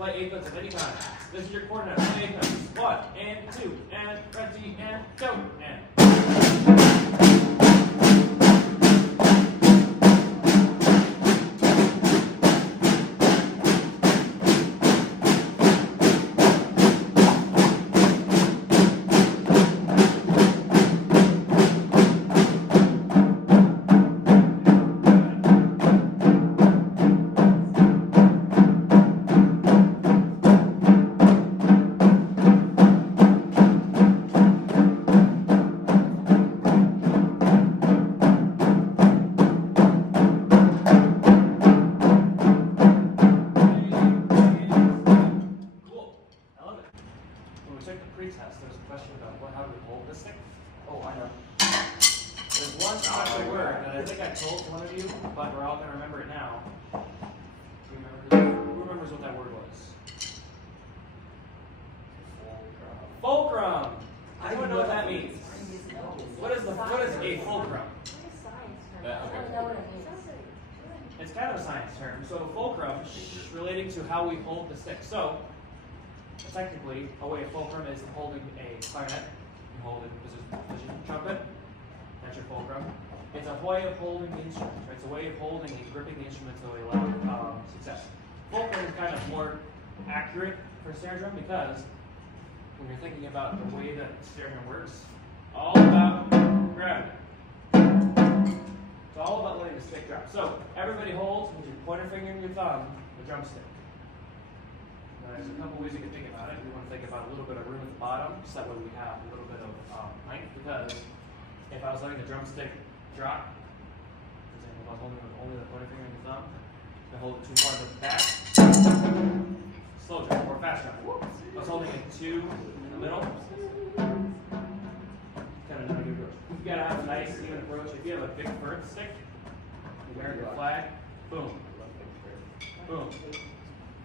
Play 8 notes at any time. This is your quarter note. Play 8 notes. 1 and 2 and ready and go and. Pretest, there's a question about how do we hold this thing? Oh, I know. There's one special word that I think I told one of you, but we're all going to remember it now. Who remembers what that word was? Fulcrum. I don't know what that means. What is a fulcrum? It's kind of a science term. So fulcrum is relating to how we hold the stick. So technically, a way of fulcrum is holding a clarinet. You hold it, this is position trumpet. That's your fulcrum. It's a way of holding the instrument. Right? It's a way of holding and gripping the instrument to allow success. Fulcrum is kind of more accurate for snare drum because when you're thinking about the way that snare drum works, all about gravity. It's all about letting the stick drop. So everybody holds with your pointer finger and your thumb the drumstick. There's a couple ways you can think about it. We want to think about a little bit of room at the bottom, so that way we have a little bit of height. Because if I was letting the drumstick drop, for example, if I was holding with only the pointer finger and the thumb, if I hold it too far to the back, slow drum or fast drum. If I was holding it too in the middle, kind of not a good approach. You've got to have a nice, even approach. If you have a big bird stick, you wear your flag, boom, boom.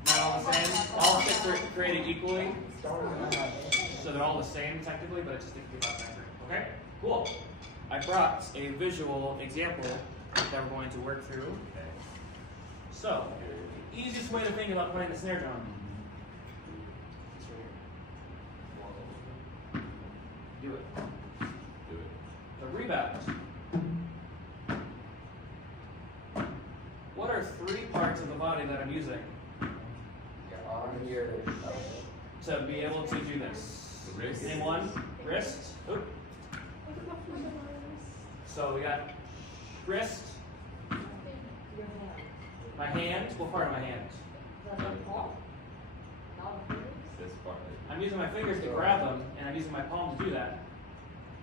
Not all the same. All sticks are created equally, so they're all the same technically, but it just needs to be about that group. Okay? Cool. I brought a visual example that we're going to work through. So, the easiest way to think about playing the snare drum. Do it. Do it. The rebound. What are 3 parts of the body that I'm using to be able to do this? Name one. Wrist. Oop. So we got wrist. My hand. What part of my hand? This part. I'm using my fingers to grab them, and I'm using my palm to do that.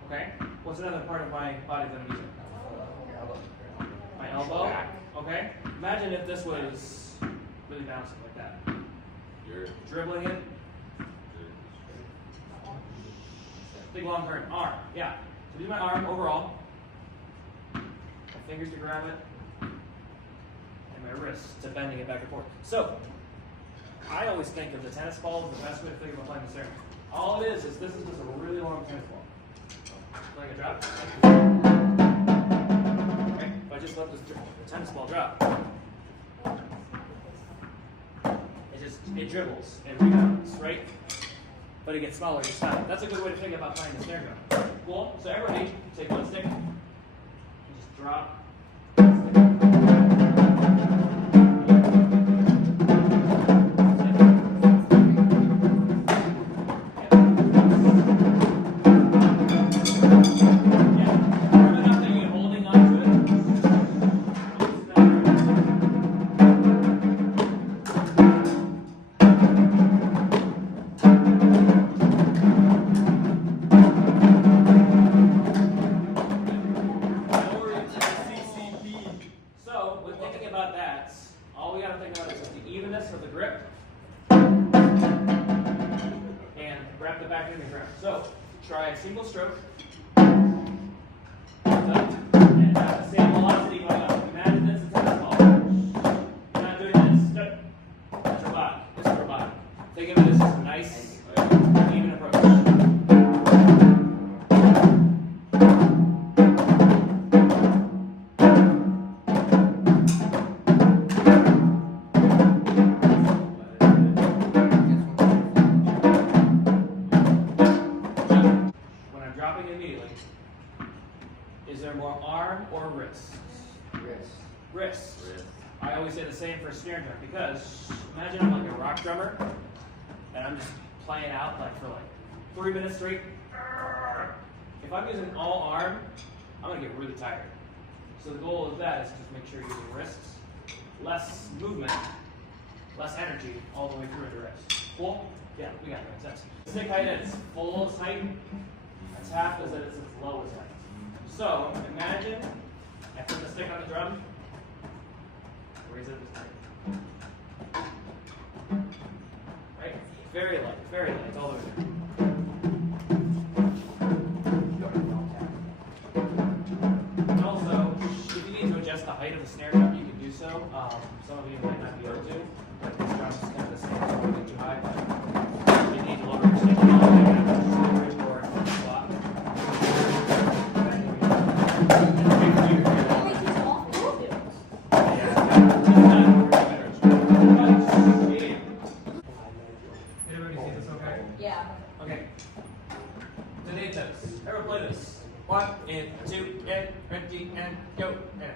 Okay? What's another part of my body that I'm using? My elbow. Okay? Imagine if this was really bouncing like that. You're dribbling it. Big long current. Arm. Yeah. So do my arm overall. My fingers to grab it. And my wrists to bending it back and forth. So, I always think of the tennis ball as the best way to think about playing the snare. All it is this is just a really long tennis ball. Like a drop. Okay. If I just let the tennis ball drop, it dribbles and rebounds, right? But it gets smaller each time. That's a good way to think about playing the snare drum. Cool? So everybody, take one stick and just drop. So, try a single stroke, and have the same velocity going up. Imagine this is a tennis ball. You're not doing this. That's robotic. This is robotic. Think of it as just a nice, even approach. arm or wrist? Wrist. Wrist. Wrist. I always say the same for a snare drum because imagine I'm like a rock drummer and I'm just playing out like for like 3 minutes straight. If I'm using all arm, I'm gonna get really tired. So the goal of that is just make sure you're using wrists, less movement, less energy all the way through the wrist. Cool? Yeah, we got it. Makes sense. Stick height at its fullest height, a tap is at its lowest height. So imagine I put the stick on the drum, raise it this height. Right? Very light, it's all the way there. And also, if you need to adjust the height of the snare drum, you can do so. Some of you might not be able to. Like this drum is kind of the same, so it's not too high, but you need to lower your stick all the way down to the bridge or slot. Everybody see this okay? Yeah. Okay. Today notes. Everyone play this. 1 and 2 and 20 and go and.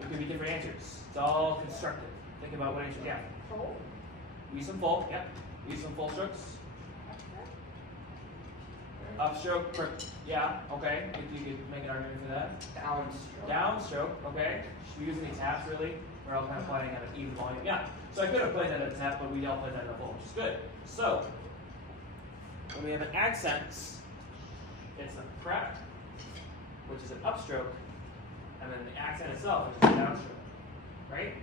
It could be different answers. It's all constructive. Think about what answer. Yeah. Full? Use some full. Yep. Use some full strokes. Upstroke. Yeah. Okay. If you could make an argument for that. Downstroke. Downstroke. Okay. Should we use any taps really? We're all kind of playing at an even volume. Yeah. So I could have played that at a tap, but we all played that at a full, which is good. So when we have an accent, it's a prep, which is an upstroke. And then the accent itself is a downstroke, right?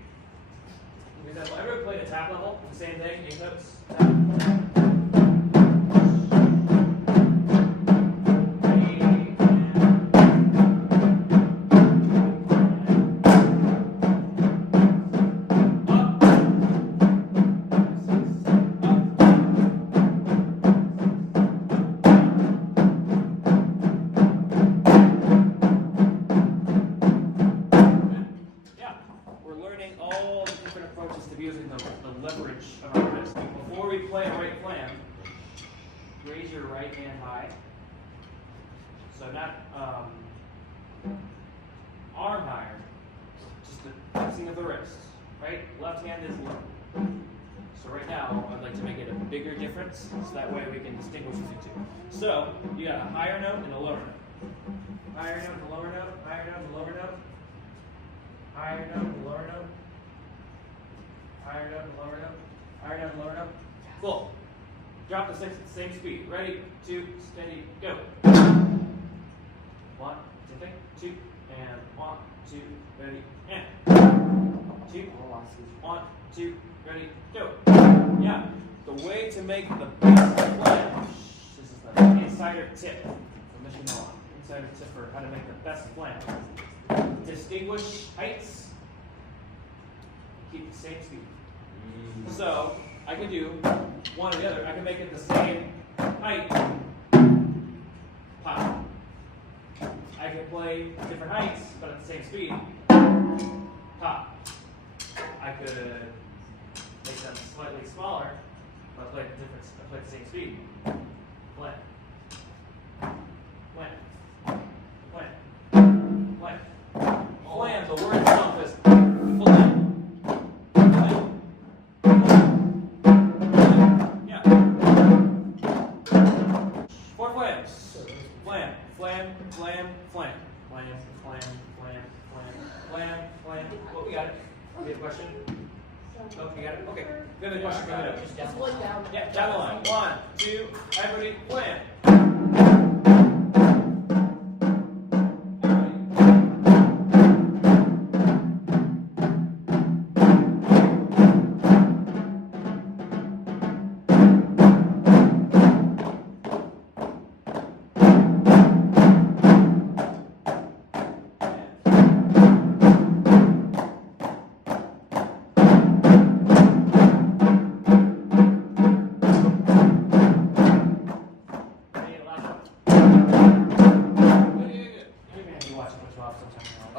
For example, everyone played a tap level, the same thing, 8 notes. Tap. All the different approaches to using the leverage of our wrist. Before we play a right flam, raise your right hand high. So not arm higher, just the flexing of the wrist. Right? Left hand is low. So right now, I'd like to make it a bigger difference, so that way we can distinguish between the two. So you got a higher note and a lower note. Higher note and a lower note. Higher note and a lower note. Higher note and lower note. Higher note and lower note. Higher note and lower note. Cool. Drop the sticks at the same speed. Ready, 2, steady, go. 1, same thing. 2, and 1, 2, ready, and 2, 1, 2, ready, go. Yeah. The way to make the best flange. This is the insider tip from Michigan Law. Insider tip for how to make the best flange. Distinguish heights, keep the same speed. So I could do one or the other. I could make it the same height, pop. I could play different heights, but at the same speed, pop. I could make them slightly smaller, but play at the same speed. Play. Play. Play. Flam, the word itself is flam. Flam. Yeah. 4 flams. Flam, flam, flam, flam. Flam, flam, flam, flam, flam, flam. Oh, we got it. You have a question? Oh, you got it? Okay. We have a question for you. Just one down. Yeah, down the line. 1, 2, everybody, flam.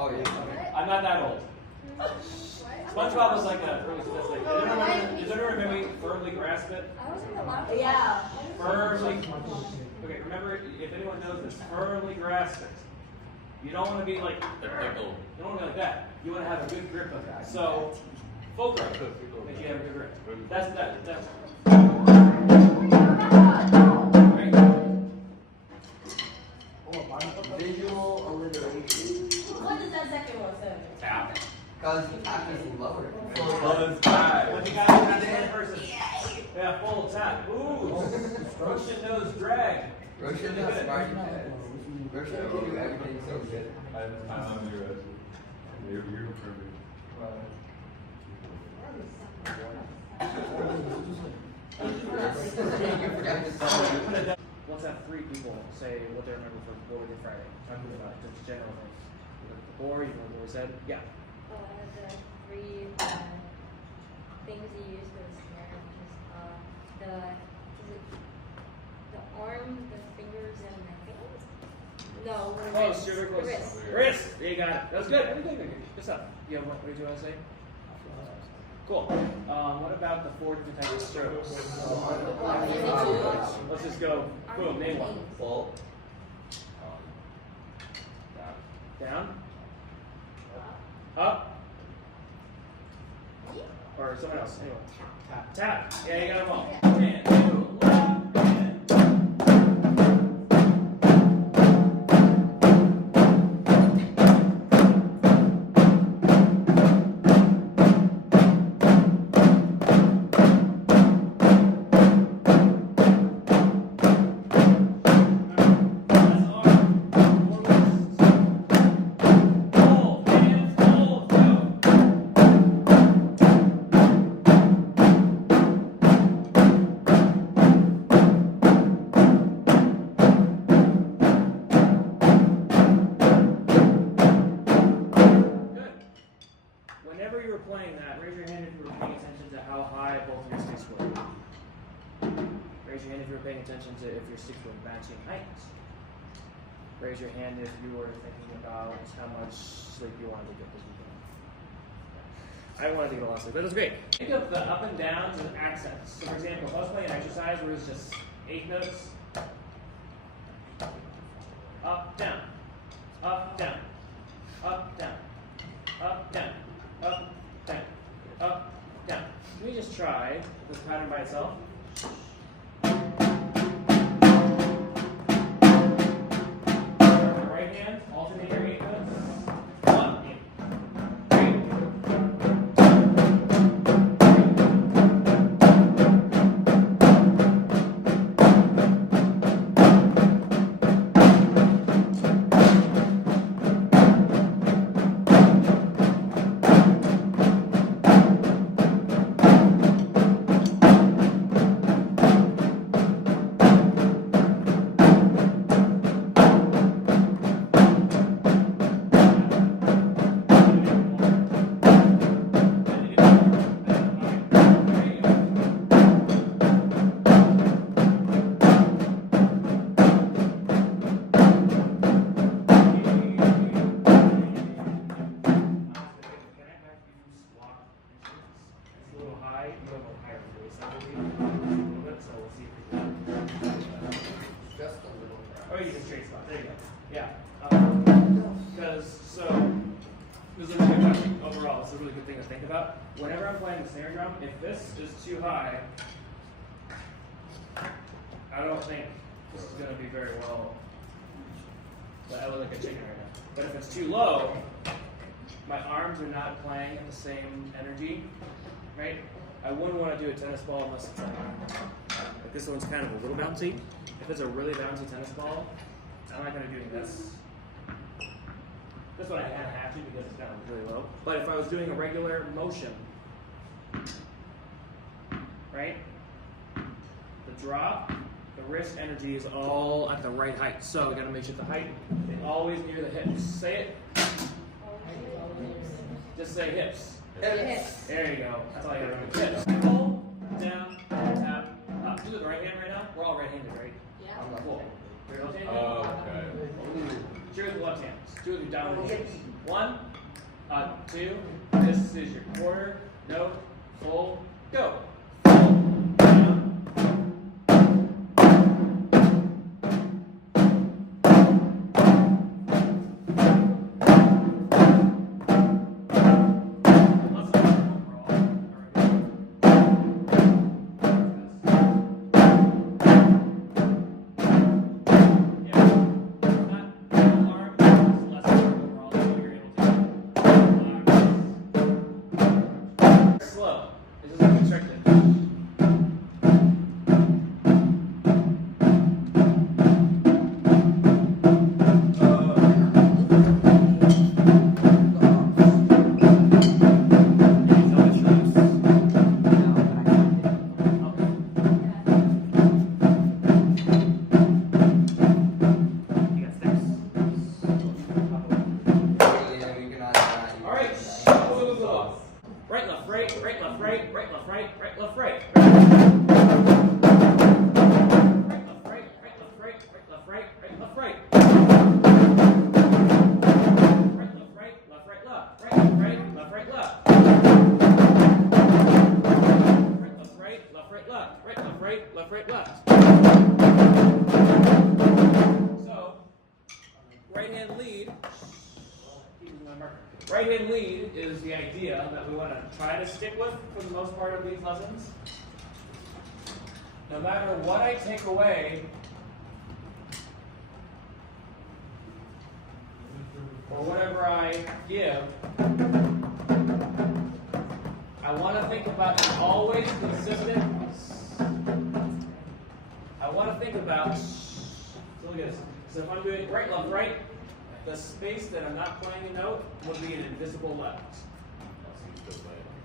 Oh, yeah. Okay. I'm not that old. SpongeBob was like a really sophisticated. Does anyone remember me firmly grasp it? I was in the lab. Yeah. Firmly. Okay, remember, if anyone knows this, firmly grasp it. You don't want to be like, The pickle. you don't want to be like that. You want to have a good grip of that. So, full grip. Make sure you have a good grip. That's that. That's. Visual alliteration. What does that second one say? Tap. Because tap is lower. Close five. When you got that person. Yeah, full tap. Ooh. Russian nose drag. Roshan is smart. Roshan can do everything so good. I'm the rest. You're perfect. Let's have 3 people say what they remember from Board Day Friday. Talking about just general things. You look at the board, you know what we said? Yeah. Oh, I have the 3 things you use for the snare, which is the arm, the fingers, and the hands? No, the Oh, wrist. super The close. wrist. Wrist. There you got it. That was good. Good. Good stuff. You have what do you want to say? Cool. What about the 4 different types of strokes? Let's just go. Boom. Name one. Full. Down. Up. Or someone else. Anyone. Tap. Yeah, you got them all. And 2, left, and. Whenever you were playing that, raise your hand if you were paying attention to how high both of your sticks were. Raise your hand if you were paying attention to if your sticks were matching heights. Raise your hand if you were thinking about how much sleep you wanted to get this weekend. I wanted to get a lot of sleep, but it was great. Think of the up and downs as accents. So for example, if I was playing an exercise where it was just 8 notes, up, down, up, down, up, down, up, down, up, down, up, down. Let me just try this pattern by itself. Right hand, alternate your 8 notes. 1, 8, 3. Just a little. Or you can straight spot. There you go. Yeah. Because this is a really good question. Overall, it's a really good thing to think about. Whenever I'm playing the snare drum, if this is too high, I don't think this is going to be very well. I look like a chicken right now. But if it's too low, my arms are not playing at the same energy, right? I wouldn't want to do a tennis ball unless it's like this one's kind of a little bouncy. If it's a really bouncy tennis ball, I'm not going to do this. This one I kind of have to because it's kind of really low. But if I was doing a regular motion, right? The drop, the wrist energy is all at the right height. So I got to make sure the height is always near the hips. Say it. Just say hips. Hips. There you go. That's all you got to remember. Hips. Pull, down, tap, up. Do it with the right hand right now. We're all right-handed, right? Yeah. Cool. You're rotating? Oh, okay. Ooh. cheer with the left hand. Do it with your dominant hand. 1, 2. This is your quarter, note, full, go. Slow. This is restricted. Right, left, right, right, left, right, right, left, right, right, left, right. Right, left, right, right, left, right, right, left, right, right, left, right. Right, left, right, left, right, left, right, right, left, right, left. Right, left, right, left, right, left, right, left, right, left, right, left. So, right hand lead. Right hand lead is the idea that we want to try to stick with for the most part of these lessons. No matter what I take away, or whatever I give, I want to think about it always consistent. I want to think about, so look at this. So if I'm doing right, left, right, the space that I'm not playing a note would be an invisible left.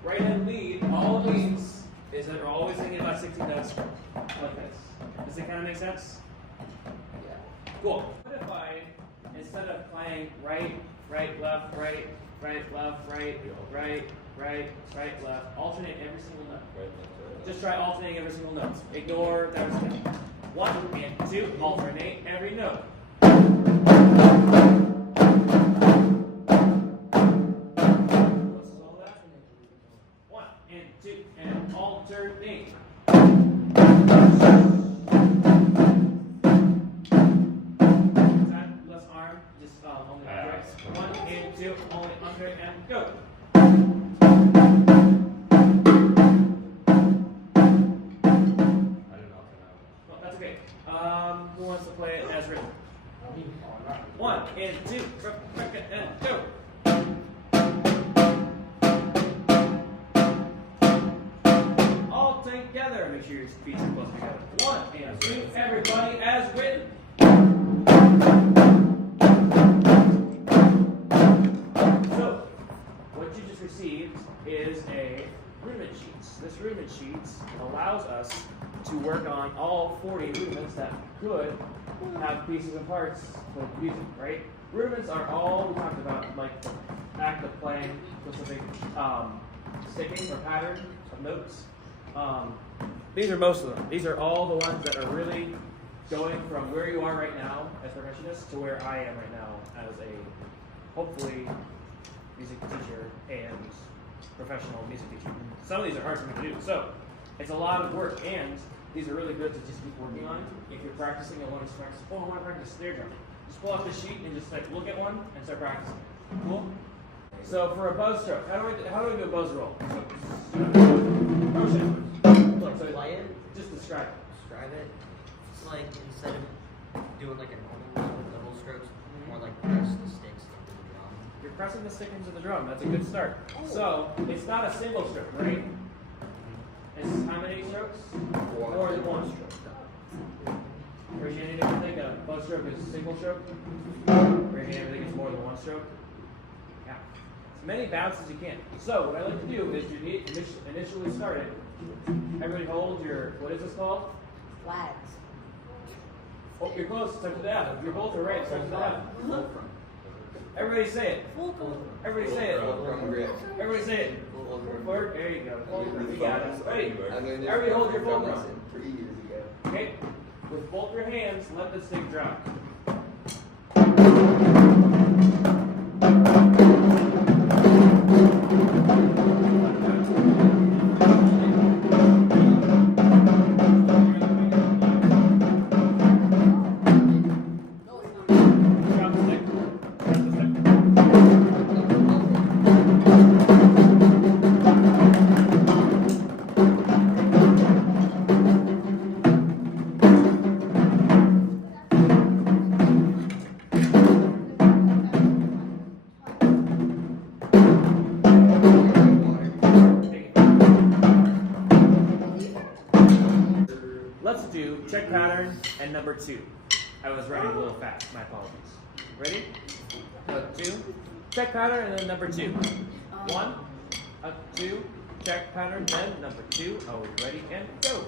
Right hand lead, all it means is that we're always thinking about 16 notes like this. Does it kind of make sense? Yeah. Cool. What if I, instead of playing right, right, left, right, right, left, right, right, right, right, left, alternate every single note? Just try alternating every single note. Ignore that step. 1 and 2, alternate every note. And alternate. Time, left arm, just only right. 1 and 2, only under and go. Well, that's okay. Who wants to play it as written? 1 and 2, and go. Together, make sure your feet are close together. 1 and 2, everybody as written. So, what you just received is a rudiment sheet. This rudiment sheet allows us to work on all 40 rudiments that could have pieces and parts for music, right? Rudiments are all we talked about, like the act of playing specific sticking or pattern of notes. These are most of them. These are all the ones that are really going from where you are right now as a percussionist to where I am right now as a, hopefully, music teacher and professional music teacher. Some of these are hard for me to do, so it's a lot of work, and these are really good to just keep working on. If you're practicing and want to practice, I want to practice snare drum. Just pull out the sheet and just like look at one and start practicing. Cool? So for a bow stroke, how do we do a bow's roll? Motion. Look, so Play it? just describe it. Describe it. It's like instead of doing like a normal double strokes, more like press the sticks into the drum. You're pressing the stick into the drum. That's a good start. So it's not a single stroke, right? It's how many strokes? More than one stroke. Raise your hand if you think a bow stroke is a single stroke. Raise your hand if you think it's more than one stroke. Yeah. As many bounces as you can. So what I like to do is you need initially start it. Everybody hold your, what is this called? Flags. Oh, you're close. Start to the left. You're both are right. Start to the left. Everybody say it. Everybody say it. Everybody say it. Forward. There you go. You got it. Ready? Everybody hold your fulcrum. Okay? With both your hands, let the stick drop. check pattern, and number 2. I was running a little fast, my apologies. Ready? 2, check pattern, and then number 2. 1, 2, check pattern, then number 2. Are we ready? And go.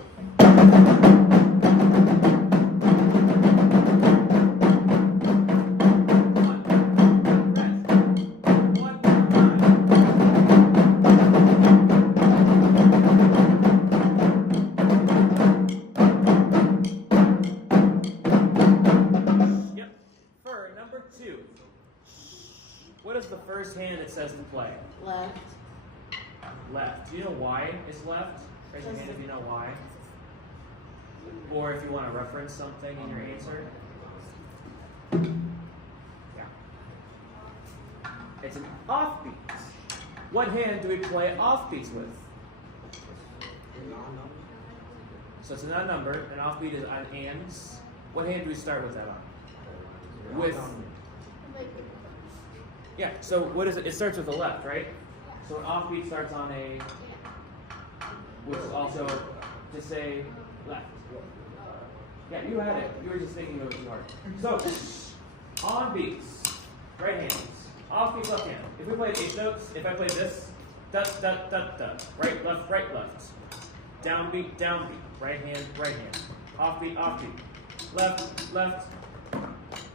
What is the first hand it says to play? Left. Left. Do you know why it's left? Raise your hand if you know why. Or if you want to reference something in your answer. Yeah. It's an offbeat. What hand do we play offbeats with? So it's a non-number. An offbeat is on ands. What hand do we start with that on? With. Yeah, so what is it? It starts with the left, right? So an offbeat starts on a, which is also to say left. Yeah, you had it. You were just thinking it was too hard. So, on beats, right hands. Offbeat, left hand. If we played 8 notes, if I played this, da da da da, right, left. Downbeat, downbeat. Right hand, right hand. Offbeat, offbeat. Left, left. Does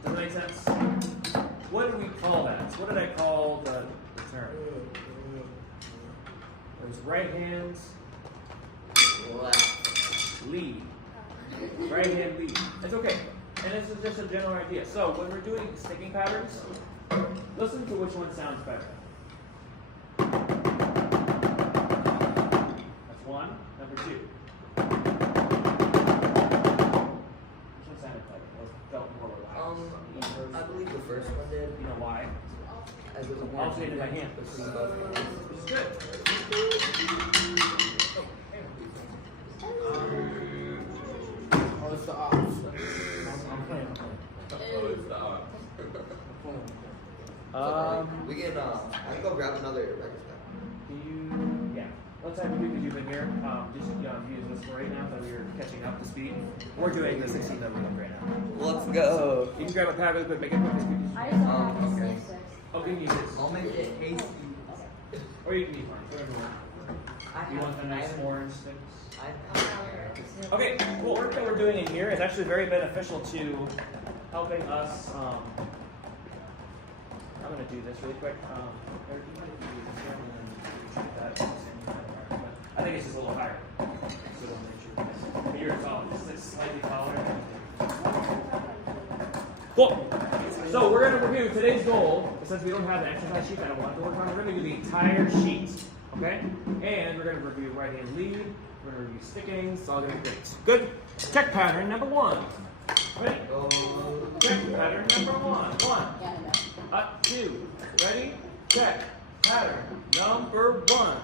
that make sense? What do we call that? What did I call the term? There's right hands, left, lead. Right hand lead. It's okay. And this is just a general idea. So when we're doing sticking patterns, listen to which one sounds better. That's 1. Number 2. Which one sounded better? What felt more relaxed? I believe the first one did. You know why? As it was more Alternated by hand. Which is good. Oh, it's the off. I'm playing. Oh, it's the off. we can I can go grab another record stack. Do you? Yeah. Let's have you because you've been here. Just use this for right now, so we're catching up to speed. We're doing the 16 that we're doing right now. Let's go. You can grab a pad really quick, make it quick as quick as I just don't have the okay. scissors. Oh, you can use this. I'll make it hasty. Or you can use orange, whatever you want. You want the nice orange sticks? Okay, cool. Work that we're doing in here is actually very beneficial to helping us. I'm going to do this really quick. I think it's just a little higher. So it'll make sure. Here it's all it's slightly taller. Cool. So we're going to review today's goal. Since we don't have an exercise sheet that I want to work on, we're going to do the entire sheet. Okay? And we're going to review right hand lead. We're going to review sticking. It's all going to be great. Good. Check pattern number 1. Ready? Check pattern number 1. 1. Up, 2. Ready? Check. Pattern number 1.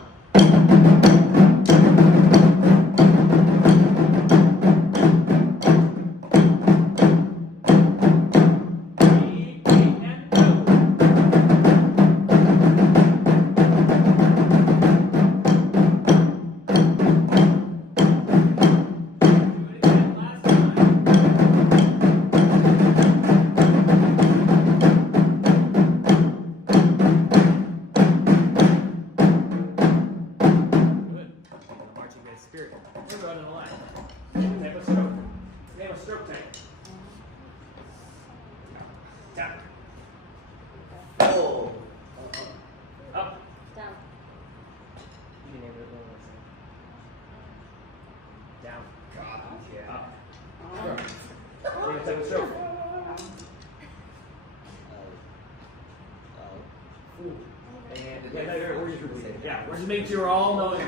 Yeah, we're just making sure we're all knowing.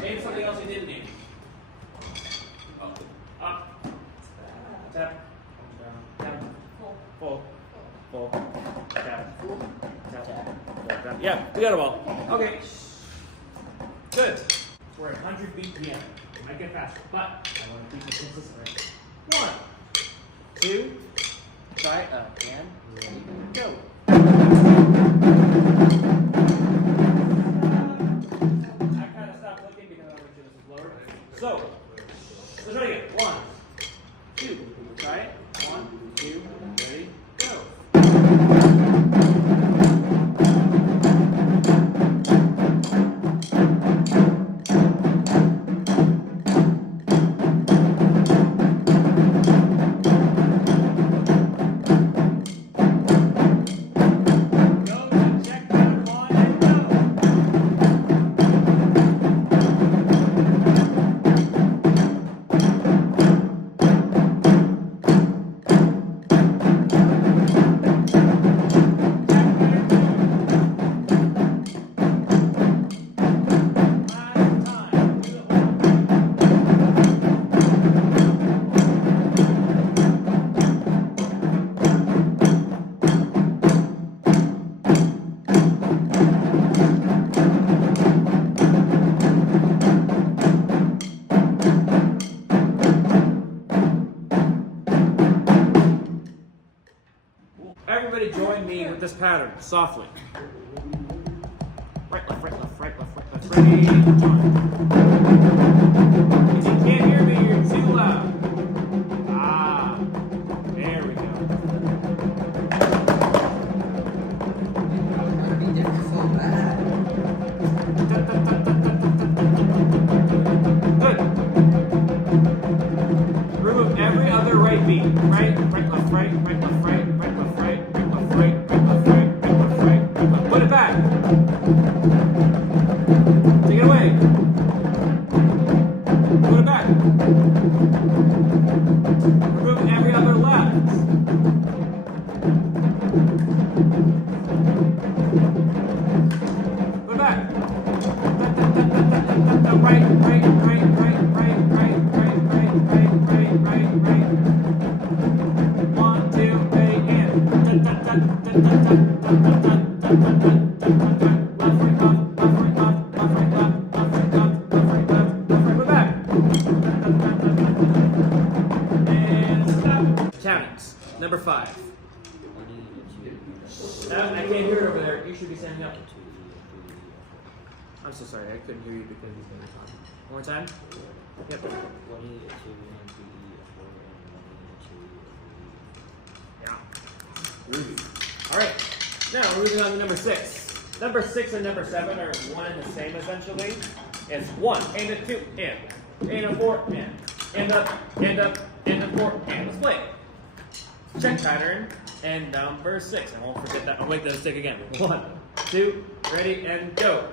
Name something else you didn't name. Up. Tap. Down. Full. Tap. Tap. Yeah, we got them all. Okay. Good. We're at 100 BPM. It might get faster, but I want to keep it consistent. 1, 2, try again, ready, go. So, let's try again. 1, me with this pattern, softly. Right, left, right, left, right, left, right, left, right. If you can't hear me, you're too loud. Ah, there we go. Good. Remove every other right beat. Right, right, left, right, right, left, right, right, left, right, right, left, right, right, left, right, right, left, right, right, left. Put it back. Take it away. Put it back. Remove every other left. Put it back. Right, right, right, right, right, right, right, right, right, right, right, right. 1, 2, 3, and. Left, right, Countings. Number 5. I can't hear it over there. You should be standing up. I'm so sorry. I couldn't hear you because he's going to talk. One more time. Yep. Yeah. Groovy. All right. Now we're moving on to number 6. Number 6 and number 7 are one and the same essentially. It's 1 and a 2 and a 4 and up, and up, and a 4 and. Let's play. Check pattern and number 6. I won't forget that. I'll make that mistake again. 1, 2, ready, and go.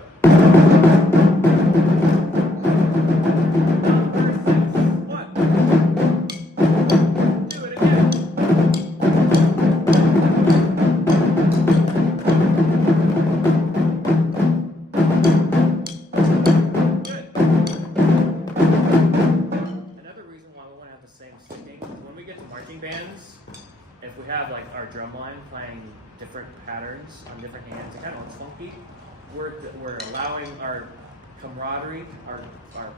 If we have like our drum line playing different patterns on different hands, it kind of looks funky. We're allowing our camaraderie, our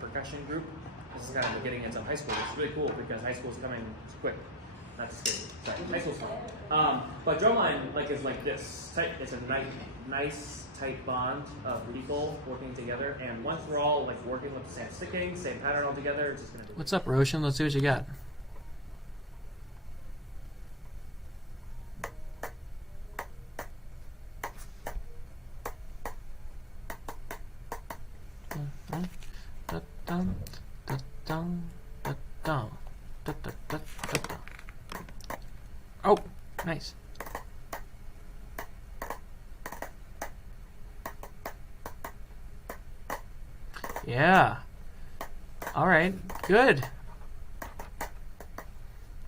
percussion group. This is kind of getting into high school. It's really cool because high school is coming quick. Not to scare you. Sorry, high school's fun. But drumline is like this. Tight. It's a nice tight bond of people working together. And once we're all like working with the same sticking, same pattern all together, it's just gonna be. What's up, Roshan? Let's see what you got. Oh, nice. Yeah. All right. Good.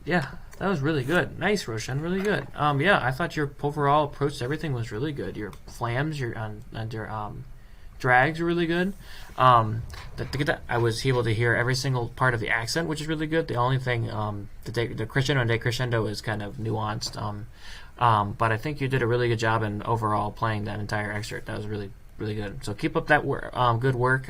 Yeah, that was really good. Nice, Roshan. Really good. Yeah, I thought your overall approach to everything was really good. Your flams, your drags are really good. I was able to hear every single part of the accent, which is really good. The only thing, the crescendo and decrescendo is kind of nuanced. But I think you did a really good job in overall playing that entire excerpt. That was really, really good. So keep up that good work.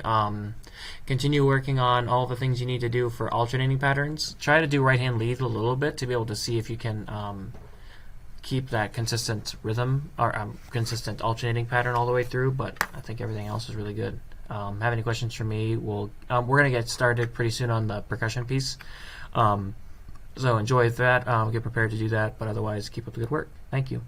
Continue working on all the things you need to do for alternating patterns. Try to do right hand lead a little bit to be able to see if you can keep that consistent rhythm or consistent alternating pattern all the way through, but I think everything else is really good. Have any questions for me? We're going to get started pretty soon on the percussion piece. So enjoy that. Get prepared to do that, but otherwise keep up the good work. Thank you.